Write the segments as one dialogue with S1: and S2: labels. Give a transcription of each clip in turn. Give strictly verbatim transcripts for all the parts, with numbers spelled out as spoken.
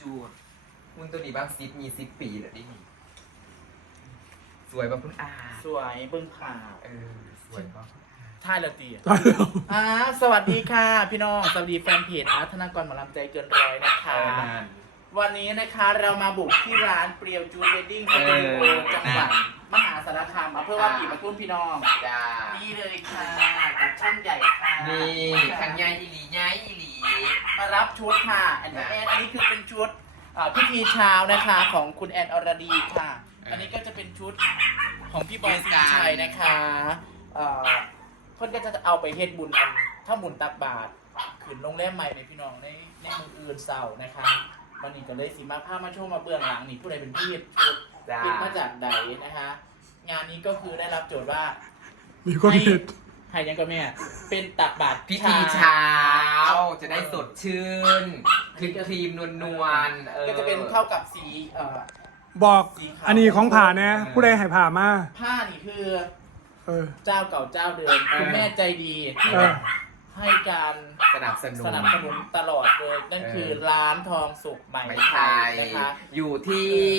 S1: จูดหุ่นตัวนี้บางซิปมีซิปปีเหรอดินี่สวยป่ะคุณอา
S2: สวยเบิ้งข่าว
S1: เออสวยป่ะ
S2: ท่ายละตีอ่าสวัสดีค่ะพี่น้องสวัสดีแฟนเพจอาร์ตธนากรหมอลำใจเกินร้อยนะคะวันนี้นะคะเรามาบุกที่ร้านเปรียวจูดเวดดิ้งสตูดิโอจังหวัดมหาสารคามอำเภอว่าปีปทุมพี่น้อง
S1: จ้า
S2: นี่เลยค่ะกับช่างใหญ่ค่ะ
S1: นี่ขันยายอีหลียายอีหลี
S2: มารับชุดค่ะแอนแอนอันนี้คือเป็นชุดพิธีเช้านะคะของคุณแอนอรดีค่ะ อันนี้ก็จะเป็นชุดของพี่บอยสิริชัยนะคะเอ่อเพื่อนก็จะเอาไปเฮ็ดบุญอันถ้าบุญตักบาตรขึ้นโรงแรมใหม่ในพี่น้องในในมืออื่นเสาร์นะคะวันนี้ก็เลยสีมาผ้ามาโชว์มาเบื้องหลังนี่ผู้ใดเป็นพี่ชุดพิดมาจากใดนะคะ งานนี้ก็คือได้รับโจทย์ว่า
S3: มีคนเห็ด
S2: ให้ยังก็แม่เป็นตักบาตร
S1: พิธีเช้าจะได้สดชื่นครีมครีมนวลนวลๆ
S2: ก็จะเป็นเข้ากับสีเอ่อ
S3: บอกอันนี้ของผ่าเนี่ยผู้ใดให้ผ่ามา
S2: ผ้านี่คือ
S3: เออ
S2: เจ้าเก่าเจ้าเดิมคุณแม่ใจดีที่
S3: เออ
S2: ให้การ
S1: สนับสนุน
S2: สนับสนุนตลอดเลยนั่นคือร้านทองสุกใหม่
S1: ไม่
S2: ไท
S1: ใช่
S2: ยนะคะ
S1: อยู่ที่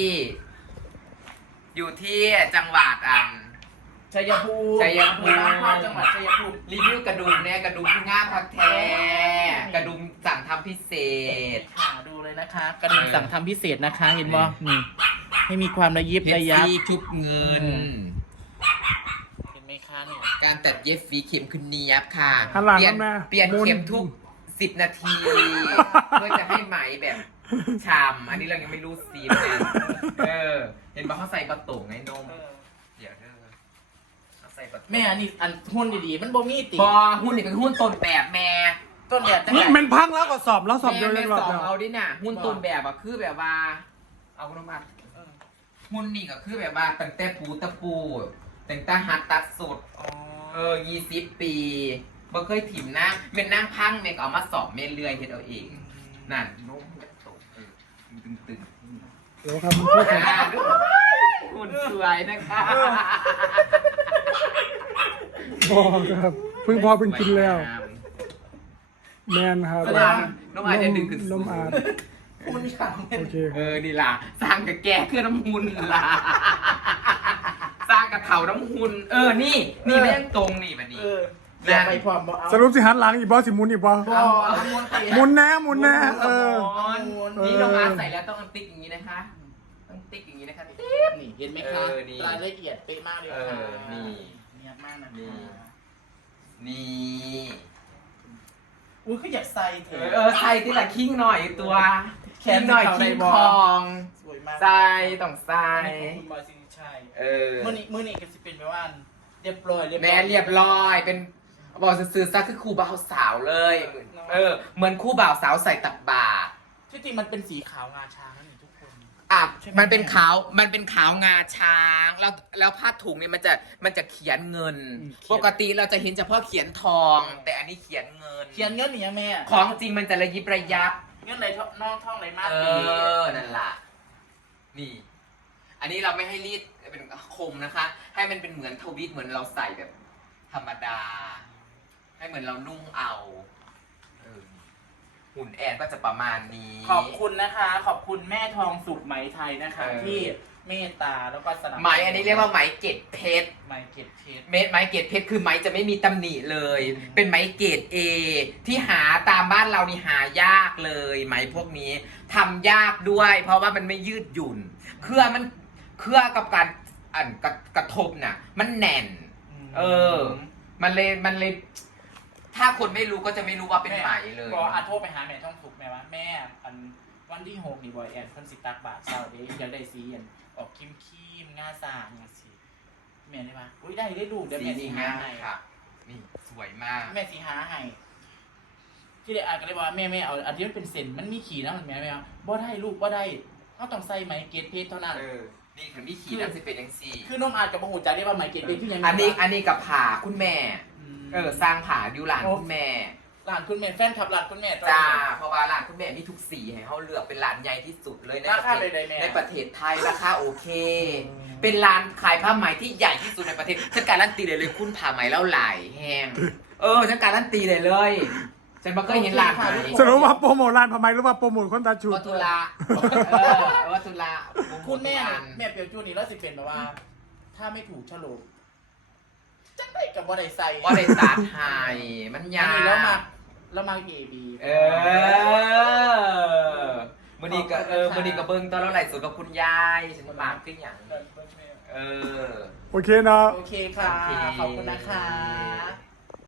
S1: อยู่ที่จังหวัดอัน
S2: ชัยภูมิ
S1: ชัยภูมิ
S2: อำเภอบ้านเข้าจังหวัดชัยภูมิ
S1: รีวิวกระดุมเนี่ยกระดุมที่ง่ามพักแท้กระดุมสั่งทำพิเศษ
S2: ค่ะดูเลยนะคะ กระดิ่งสั่งทำพิเศษนะคะ เห็นบ่นี่ให้มีความระยิบ
S1: เพช
S2: ระ
S1: ร
S2: ยับ
S1: ซีชุบเงิน
S2: เห็นไหมคะเนี่ย
S1: การตัดเย็บฝีเข็มคือเนียบค่ะ
S3: หันหลัง
S1: เปลี่ยน
S3: แม่
S1: เปลี่ยน
S3: หมุน
S1: เข็มทุกสิบนาที เพื่อจะให้ไหมแบบฉ่ำอันนี้เรายังไม่รู้สีเหมือนกันเออ เห็นป่ะเขาใส่ประตูไงนม เดี๋ยวเด้อเขาใส่ประตู
S2: แม่อันนี้อันหุ้นดีๆมันบ่มีติ
S1: พอหุ้นนี่เป็นหุ้นต้นแบบแม่
S2: ต้นแบบจังไหน
S3: มันพังแล้วก็สอบแล้วสอบ
S1: แม่
S3: เดียวเล
S1: แม่
S3: ยหร
S1: ส
S3: อ
S1: องเอาดิน่ะหุ้นต้นแบบอะคือแบบว่า เอาคุณมาหุ้นนี่ก็คือแบบว่าตั้งแต่ปูตะปูตั้งแต่หัดตัดสุด
S2: อ๋อ
S1: เออยี่สิบปีบ่เคยถิ่มนะเป็นนั่งพังเมกเอามาสอบเมนเลื่อยเฮ็ดเอาเองนั่นนุ่มแบบโตเออตึงตึง
S3: เดี๋ยวครับมันพูด
S1: อ่าดูหุ่นสวยนะคะ
S3: บอกครับเพิ่งพอเพิ่งกินแล้วแมนครับ
S1: น้องอาจจะดึงขึ้น
S3: น้ำอาด
S2: หุ้นขาวเป็น
S3: โอเค
S1: เออนี่ล่ะสร้างกับแก่เครื่องน้ำหุ่นล่ะสร้างกับเถาน้ำหุ่นเออนี่นี่ไม่ยังตรงนี่บัดนี้
S2: เอออย่าไปพร้อมบ่เอา
S3: สรุปสิหันหลังอีกบอสิหมุนอีกบอ
S2: บ่เอาม้วนตี
S3: หมุนแน่หมุนแน่เออ
S1: นี่น้องอาใส่แล้วต้องติ๊กอย่างนี้นะคะต้องติ๊กอย่างนี้นะคะติ๊ก
S2: นี่เห็นไหมคะ
S1: เออนี่
S2: รายละเอียดเป๊ะมากเลย
S1: เอ
S2: ค่ะ
S1: อนี่
S2: เนียบมากนะ
S1: นี่
S2: คะ
S1: นี่
S2: อุ้ยก็อยากใส่เถ
S1: เอ
S2: อะ
S1: อเออใส่ที่ละคิงหน่อยตัว
S2: แข
S1: คิ
S2: น
S1: งหน่อย
S2: สีขาว
S1: คิง
S2: ในบอ
S1: คอง
S2: สวยมาก
S1: ใส่ต้องใส่
S2: อันนี้ของคุณบอยสิริชัย
S1: เออ
S2: มื่อนี้มื่อนี้ก็จะเป็นแบบว่าเรียบร้อย
S1: แม่เรียบร้อยเป็นบอกซื้อๆซะคือครูบ่าวสาวเลยเออเหมือนครูบ่าวสาวใส่ตับบาตร
S2: ที่จริงมันเป็นสีขาวงาช้างนั่นนี่ทุกคน
S1: อ่ะ
S2: ใช่ไหม
S1: มันเป็นขาวมันเป็นขาวงาช้างแล้วแล้วผ้าถุงเนี่ยมันจะมันจะเขียนเงิน ปกติเราจะเห็นเฉพาะเขียนทอง แต่อันนี้เขียนเงิน
S2: เขียนเงินนี่ยังแม่
S1: ของจริงมันจะระยิบระยับ
S2: เงินไหนนอกท่องไหนมาก
S1: เอ
S2: ดี
S1: อ นั่นล่ะ นี่ อันนี้เราไม่ให้รีดเป็นคมนะคะ ให้มันเป็นเหมือนทวิตเหมือนเราใส่แบบ ธรรมดา ให้เหมือนเรานุ่งเอาเออหุ่นแอนก็จะประมาณนี้
S2: ขอบคุณนะคะ ขอบคุณแม่ทองสุกไหมไทยนะคะ
S1: เออ
S2: ที่เมตตาแล้วก็สนับส
S1: ไหมอันนี้เรียกว่าไหมเกตเพชร
S2: ไหมเก็บเพชร
S1: เม็ดไหมเกรดเพชรคือไหมจะไม่มีตำหนิเลย
S2: อืม
S1: เป็นไหมเกรดเอที่หาตามบ้านเรานี่หายากเลย ไหมพวกนี้ทำยากด้วย เพราะว่ามันไม่ยืดหยุ่น เครือมันเครือกับการอันกระกระทบน่ะ มันแน่น เออ มันเลยมันเลย ถ้าคนไม่รู้ก็จะไม่รู้ว่าเป็นไหมเลย
S2: ก็อาโทรไปหาแม่ทองสุกแม่ว่าแม่อันวันที่หกนี่บอยแอนเพิ่นสิตักบาทเศร้าเด้อยากได้สีอันออกคิมคิมๆงาสางอย่างสิแม่ได้ปะอุ้ยได้ได้ลูกเดี๋ยว
S1: สี
S2: แม่สิ
S1: นี้
S2: หา
S1: ง่าย
S2: ให้
S1: ค่ะ นี่สวยมาก
S2: แม่สิหาให้ที่ได้อ่านก็เลยบอกว่าแม่แม่เอาอันที่มันเป็นเส้นมันมีขีดนะมันแม่แม่เอาบ่ได้ลูกบ่ได้เขาต้องใส่ไหมเกรดเพชรเท่านั้น
S1: เออ นี่คือพี่ขีดน้ำสิเป็นยังสี่
S2: คือน้องอาจกับบ่ฮู้จักได้ว่าไหมเกรดเพชรคือหยัง
S1: อันนี้อันนี้กับผ่าคุณแม่
S2: ม
S1: เออสร้างผ่าดิวหลานคุณแม่
S2: หลานคุณแม่แฟนคลับหลานคุณแม่ตอน
S1: จ้า
S2: นี้
S1: เพราะว่าร้านคุณแม่มีทุกสีให้เขาเลือกเป็นร้านใหญ่ที่สุดเลยใน
S2: รา
S1: ประ
S2: คา
S1: เทศ
S2: ใดๆแม่
S1: ในประเทศไทยราคาโอเค
S2: อืม
S1: เป็นร้านขายผ้าไหมที่ใหญ่ที่สุดในประเทศฉันการันตีเลยเลยคุณผ้าไหมแล้วหลายแห้งเออฉันการันตีเลยเลยฉันบ่เคยเห็นร้านไหน
S3: สรุปว่าโปรโมทร้านทำไมหรือว่าโปรโมทคนตัดชุด
S1: วัตุลาเออวัตุลา
S2: คุณแม่แม่เปียวจูนี่แล้วสิเป็นแบบว่า ถ้าไม่ถูกฉลุจังได้กับว่าได้ใส่
S1: ว่าได้ตัดไฮมัน
S2: อัน
S1: ยา
S2: นี้แล้วมาแล้วมาเอบี
S1: เออมือนี้ก็เออมือนี้ก็เบิ้งตอนเราไหลสุดกับคุณยายฉันปากขึ้นอย่างเออ
S3: โอเคเนาะ
S2: โอเคค่ะ ขอบคุณนะคะ